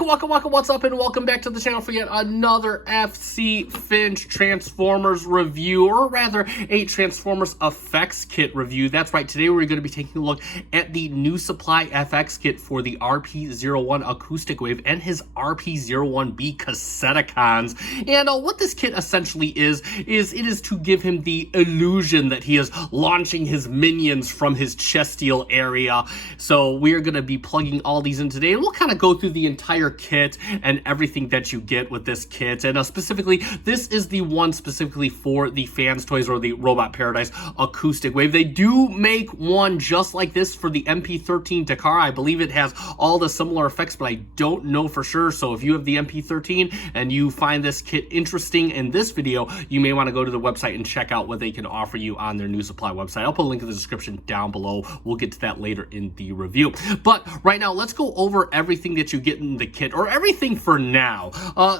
Waka, what's up, and welcome back to the channel for yet another FC Finch Transformers review, or rather, a Transformers effects kit review. That's right, today we're going to be taking a look at the Nusupply FX kit for the RP-01 Acoustic Wave and his RP-01B Cassetticons. And what this kit essentially is it is to give him the illusion that he is launching his minions from his chestial area. So we're going to be plugging all these in today, and we'll kind of go through the entire kit and everything that you get with this kit. And specifically, this is the one specifically for the Fans Toys or the Robot Paradise Acoustic Wave. They do make one just like this for the MP13 Takara. I believe it has all the similar effects, but I don't know for sure. So if you have the MP13 and you find this kit interesting in this video, you may want to go to the website and check out what they can offer you on their Nusupply website. I'll put a link in the description down below. We'll get to that later in the review. But right now, let's go over everything that you get in the kit, or everything for now.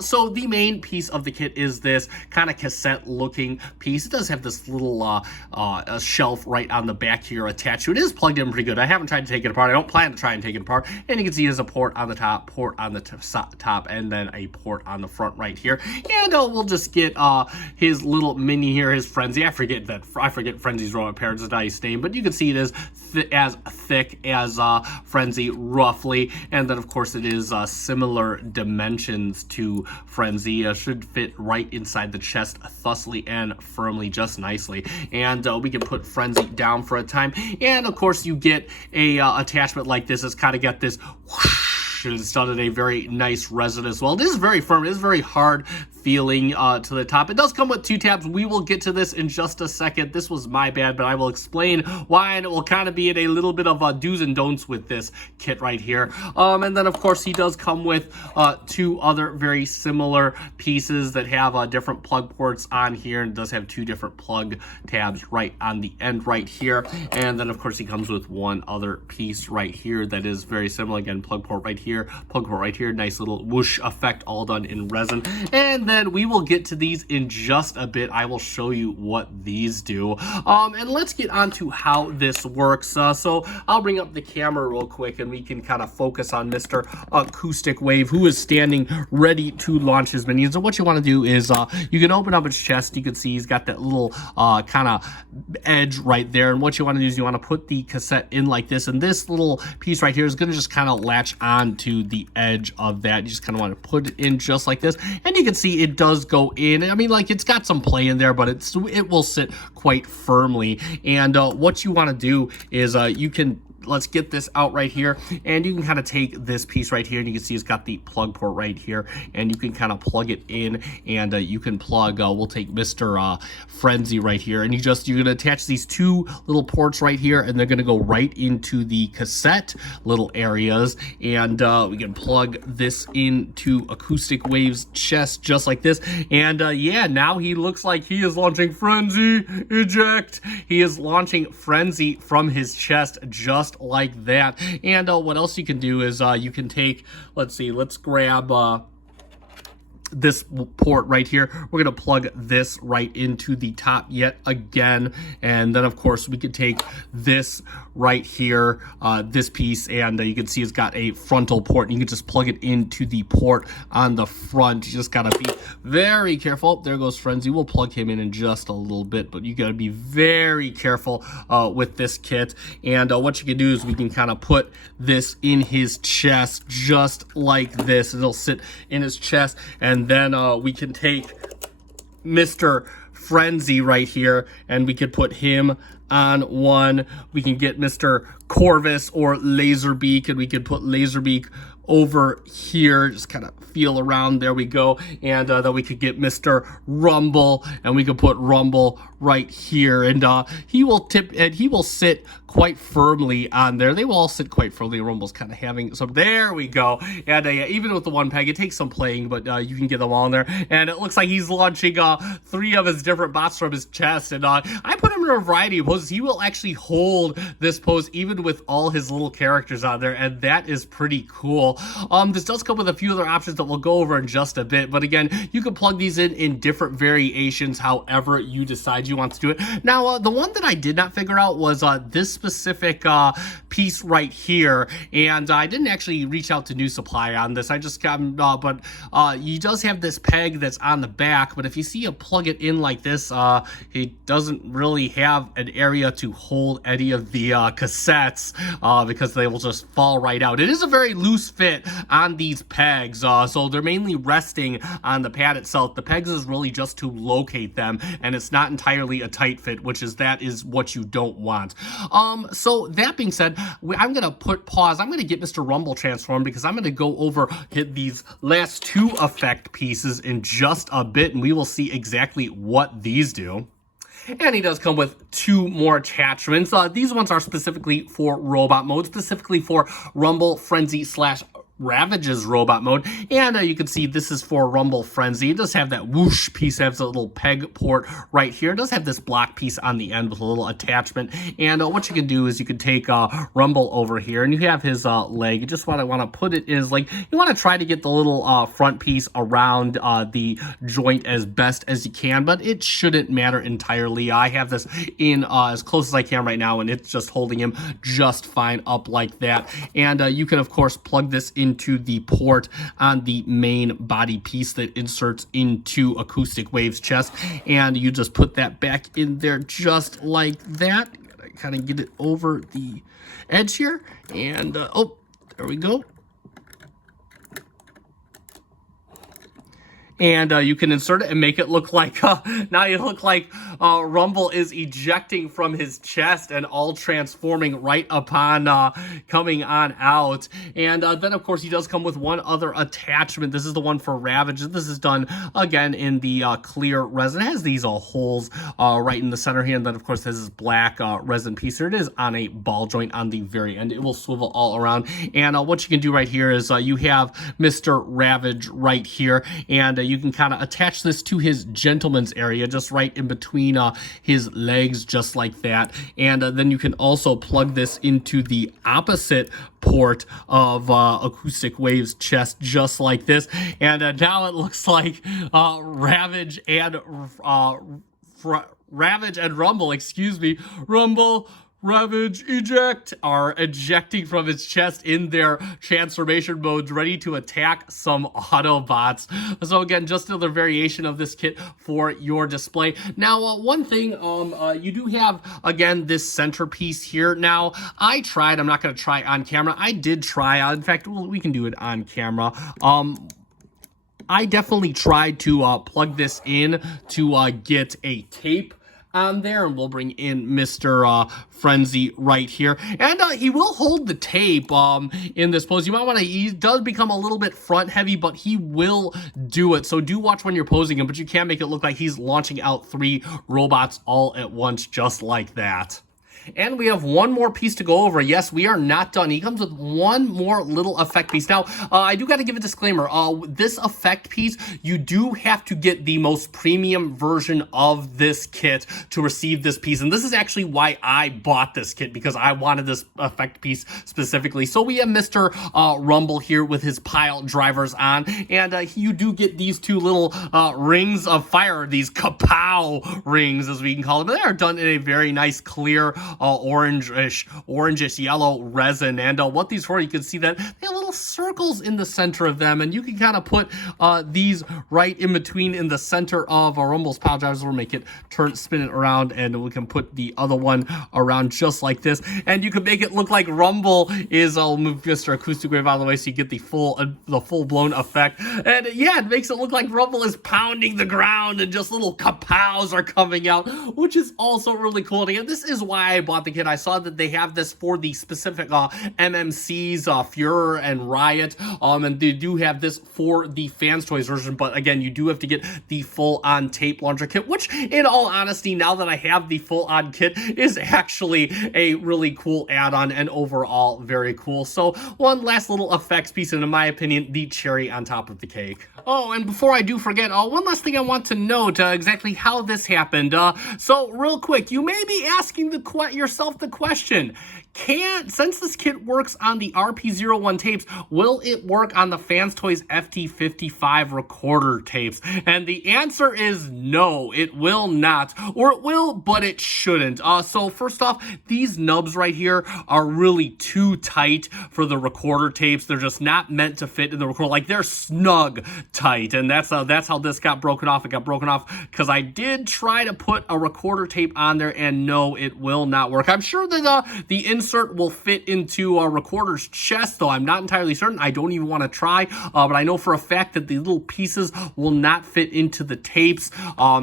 So the main piece of the kit is this kind of cassette looking piece. It does have this little a shelf right on the back here attached to it. It is plugged in pretty good. I haven't tried to take it apart. I don't plan to try and take it apart. And you can see there's a port on the top, port on the top, and then a port on the front right here. And we'll just get his little mini here, his Frenzy. I forget Frenzy's Robot Paradise name, but you can see it is as thick as Frenzy roughly. And then of course it is similar dimensions to Frenzy. Should fit right inside the chest thusly and firmly, just nicely. And we can put Frenzy down for a time. And of course you get a attachment like this. It's kind of got this whoosh, and it's done in a very nice resin as well. It is very firm. It is very hard feeling to the top. It does come with 2 tabs. We will get to this in just a second. This was my bad, but I will explain why, and it will kind of be in a little bit of do's and don'ts with this kit right here. And then of course he does come with 2 other very similar pieces that have different plug ports on here, and does have 2 different plug tabs right on the end right here. And then of course he comes with 1 other piece right here that is very similar. Again, plug port right here, plug port right here. Nice little whoosh effect, all done in resin. And then we will get to these in just a bit. I will show you what these do. And let's get on to how this works. So I'll bring up the camera real quick and we can kind of focus on Mr. Acoustic Wave, who is standing ready to launch his minions. And what you want to do is you can open up his chest. You can see he's got that little kind of edge right there. And what you want to do is you want to put the cassette in like this. And this little piece right here is going to just kind of latch on to the edge of that. You just kind of want to put it in just like this. And you can see it does go in. I mean, like, it's got some play in there, but it will sit quite firmly. And what you want to do is you can, let's get this out right here, and you can kind of take this piece right here, and you can see it's got the plug port right here, and you can kind of plug it in, and you can plug, we'll take Mr. Frenzy right here, and you're going to attach these 2 little ports right here, and they're going to go right into the cassette little areas. And we can plug this into Acoustic Wave's chest just like this. And yeah, now he looks like he is launching Frenzy eject. He is launching Frenzy from his chest just like that. And what else you can do is you can take, let's grab this port right here. We're going to plug this right into the top yet again. And then of course we can take this right here, this piece, and you can see it's got a frontal port, and you can just plug it into the port on the front. You just got to be very careful. There goes Frenzy. We'll plug him in just a little bit, but you got to be very careful with this kit. And what you can do is we can kind of put this in his chest just like this. It'll sit in his chest, and then we can take Mr. Frenzy right here, and we could put him on one. We can get Mr. Corvus or Laserbeak, and we could put Laserbeak over here, just kind of feel around. There we go. And then we could get Mr. Rumble, and we could put Rumble right here, and he will sit quite firmly on there. They will all sit quite firmly. Rumble's kind of having some. There we go. And even with the 1 peg, it takes some playing, but you can get them all in there. And it looks like he's launching 3 of his different bots from his chest. And I put him in a variety of poses. He will actually hold this pose even with all his little characters on there, and that is pretty cool. This does come with a few other options that we'll go over in just a bit, but again, you can plug these in different variations however you decide you want to do it. Now, the one that I did not figure out was this specific piece right here, and I didn't actually reach out to Nusupply on this. I just got, but he does have this peg that's on the back, but if you see you plug it in like this, it doesn't really have an area to hold any of the cassettes because they will just fall right out. It is a very loose fit on these pegs, so they're mainly resting on the pad itself. The pegs is really just to locate them, and it's not entirely a tight fit, which is what you don't want. So that being said, I'm gonna put pause. I'm gonna get Mr. Rumble transformed because I'm gonna go over hit these last two effect pieces in just a bit, and we will see exactly what these do. And he does come with two more attachments. These ones are specifically for robot mode, specifically for Rumble, Frenzy / Ravage's robot mode, and you can see this is for Rumble Frenzy. It does have that whoosh piece, it has a little peg port right here. It does have this block piece on the end with a little attachment, and what you can do is you can take Rumble over here, and you have his leg. You just want to put it is like, you want to try to get the little front piece around the joint as best as you can, but it shouldn't matter entirely. I have this in as close as I can right now, and it's just holding him just fine up like that. And you can of course plug this into the port on the main body piece that inserts into Acoustic Wave's chest, and you just put that back in there just like that. Gotta kind of get it over the edge here, and oh, there we go. And you can insert it and make it look like, now you look like Rumble is ejecting from his chest and all transforming right upon coming on out. And then, of course, he does come with one other attachment. This is the one for Ravage. This is done, again, in the clear resin. It has these holes right in the center here. And then, of course, this is black resin piece here. It is on a ball joint on the very end. It will swivel all around. And what you can do right here is you have Mr. Ravage right here. And you can kind of attach this to his gentleman's area, just right in between his legs, just like that. And then you can also plug this into the opposite port of Acoustic Wave's chest, just like this. And now it looks like Ravage and Rumble, excuse me, Rumble, Ravage, eject, are ejecting from his chest in their transformation modes, ready to attack some Autobots. So again, just another variation of this kit for your display. Now, one thing, you do have, again, this centerpiece here. Now, I tried, I'm not going to try on camera. I did try, in fact, well, we can do it on camera. I definitely tried to plug this in to get a tape on there, and we'll bring in Mr. Frenzy right here, and he will hold the tape in this pose. You might want to, he does become a little bit front heavy, but he will do it, so do watch when you're posing him, but you can make it look like he's launching out 3 robots all at once, just like that. And we have one more piece to go over. Yes, we are not done. He comes with one more little effect piece. Now, I do got to give a disclaimer. This effect piece, you do have to get the most premium version of this kit to receive this piece. And this is actually why I bought this kit, because I wanted this effect piece specifically. So we have Mr. Rumble here with his pile drivers on. And you do get these 2 little rings of fire, these kapow rings, as we can call them. They are done in a very nice, clear, orangish yellow resin. And what these for, you can see that they have little circles in the center of them, and you can kind of put these right in between in the center of Rumble's pile drivers. We'll make it spin it around, and we can put the other one around just like this, and you can make it look like Rumble is, I'll move Mr. Acoustic Wave out of the way so you get the full-blown effect. And yeah, it makes it look like Rumble is pounding the ground and just little kapows are coming out, which is also really cool. And again, this is why I bought the kit, I saw that they have this for the specific MMCs, Fuhrer and Riot, and they do have this for the Fans Toys version, but again, you do have to get the full-on tape launcher kit, which, in all honesty, now that I have the full-on kit, is actually a really cool add-on and overall very cool. So one last little effects piece, and in my opinion, the cherry on top of the cake. Oh, and before I do forget, one last thing I want to note exactly how this happened. So real quick, you may be asking yourself the question, since this kit works on the RP-01 tapes, will it work on the Fans Toys FT55 recorder tapes? And the answer is no, it will not. Or it will, but it shouldn't. So first off, these nubs right here are really too tight for the recorder tapes. They're just not meant to fit in the recorder. Like, they're snug tight, and that's how this got broken off. It got broken off because I did try to put a recorder tape on there, and no, it will not work. I'm sure that the insert will fit into a recorder's chest, though I'm not entirely certain. I don't even want to try, but I know for a fact that the little pieces will not fit into the tapes.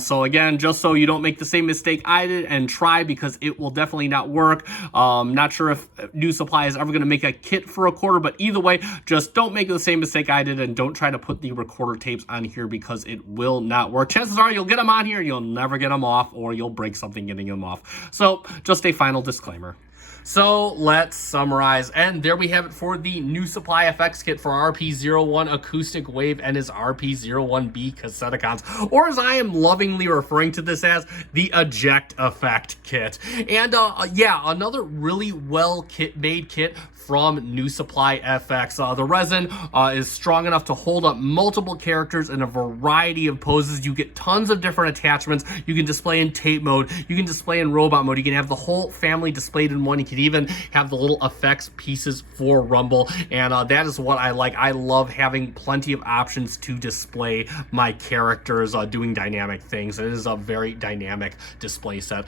So again, just so you don't make the same mistake I did and try, because it will definitely not work. Not sure if Nusupply is ever going to make a kit for a recorder, but either way, just don't make the same mistake I did and don't try to put the recorder tapes on here, because it will not work. Chances are you'll get them on here, you'll never get them off, or you'll break something getting them off. So just a final disclaimer. So let's summarize, and there we have it for the Nusupply FX kit for RP-01 Acoustic Wave and his RP-01B Cassetticons, or as I am lovingly referring to this as, the Eject Effect kit. And yeah, another really well made kit from Nusupply FX. The resin is strong enough to hold up multiple characters in a variety of poses. You get tons of different attachments. You can display in tape mode. You can display in robot mode. You can have the whole family displayed in one. You can even have the little effects pieces for Rumble, and that is what I like. I love having plenty of options to display my characters doing dynamic things. It is a very dynamic display set.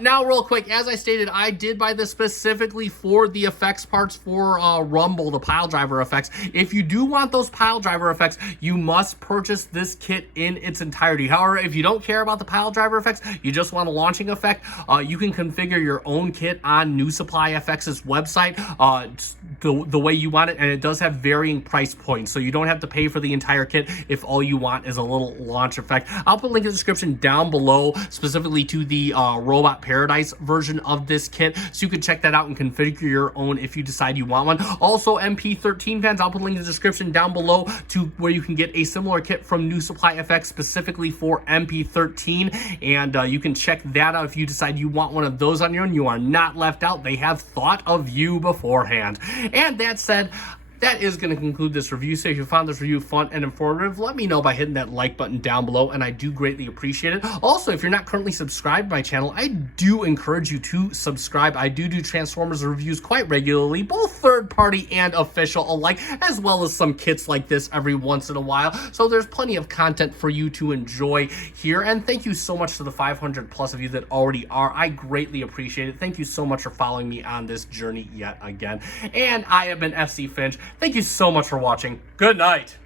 Now, real quick, as I stated, I did buy this specifically for the effects parts for Rumble, the pile driver effects. If you do want those pile driver effects, you must purchase this kit in its entirety. However, if you don't care about the pile driver effects, you just want a launching effect, you can configure your own kit on Nusupply FX's website the way you want it, and it does have varying price points, so you don't have to pay for the entire kit if all you want is a little launch effect. I'll put a link in the description down below specifically to the Robot Paradise version of this kit, so you can check that out and configure your own if you decide you want one. Also, MP13 fans, I'll put a link in the description down below to where you can get a similar kit from Nusupply FX specifically for MP13, and you can check that out if you decide you want one of those on your own. You are not left out. They have thought of you beforehand. And that said, that is going to conclude this review. So if you found this review fun and informative, let me know by hitting that like button down below, and I do greatly appreciate it. Also, if you're not currently subscribed to my channel, I do encourage you to subscribe. I do Transformers reviews quite regularly, both third-party and official alike, as well as some kits like this every once in a while. So there's plenty of content for you to enjoy here, and thank you so much to the 500 plus of you that already are. I greatly appreciate it. Thank you so much for following me on this journey yet again. And I have been FC Finch. Thank you so much for watching. Good night.